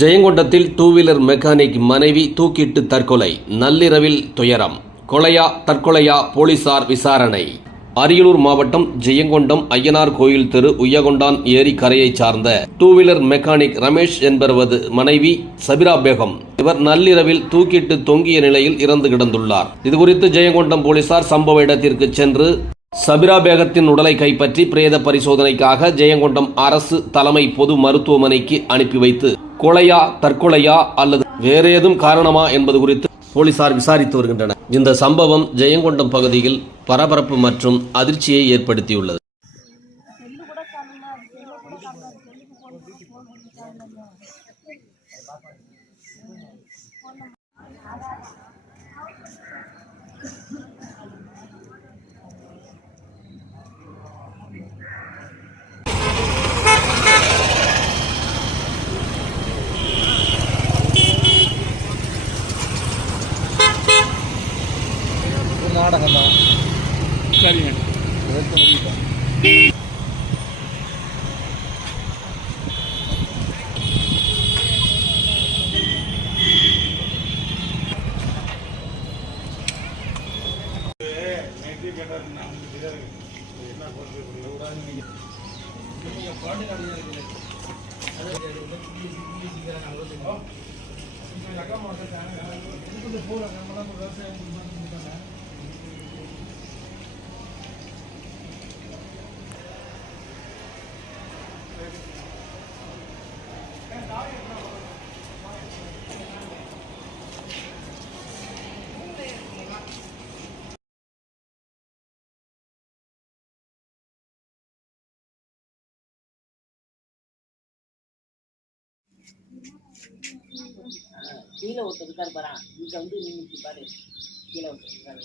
ஜெயங்கொண்டத்தில் two wheeler mechanic மனைவி தூக்கிட்டு தற்கொலை. நள்ளிரவில் துயரம். கொலையா தற்கொலையா போலீசார் விசாரணை. அரியலூர் மாவட்டம் ஜெயங்கொண்டம் ஐயனார் கோயில் தெரு உய்யகொண்டான் ஏரி கரையைச் சார்ந்த டூ வீலர் மெக்கானிக் ரமேஷ் என்பவரது மனைவி சபிரா பேகம். இவர் நள்ளிரவில் தூக்கிட்டு தொங்கிய நிலையில் இறந்து கிடந்துள்ளார். இதுகுறித்து ஜெயங்கொண்டம் போலீசார் சம்பவ இடத்திற்கு சென்று சபிரா பேகத்தின் உடலை கைப்பற்றி பிரேத பரிசோதனைக்காக ஜெயங்கொண்டம் அரசு தலைமை பொது மருத்துவமனைக்கு அனுப்பி வைத்து கொலையா தற்கொலையா அல்லது வேறு ஏதும் காரணமா என்பது குறித்து போலீசார் விசாரித்து வருகின்றனர். இந்த சம்பவம் ஜெயங்கொண்டம் பகுதியில் பரபரப்பு மற்றும் அதிர்ச்சியை ஏற்படுத்தியுள்ளது. நாடகம் தான். சரிங்க. கீழே ஒருத்தர் இருக்காரு பாரு, இங்க வந்து நின்றுச்சு பாரு, கீழே ஒருத்தர் இருக்காரு.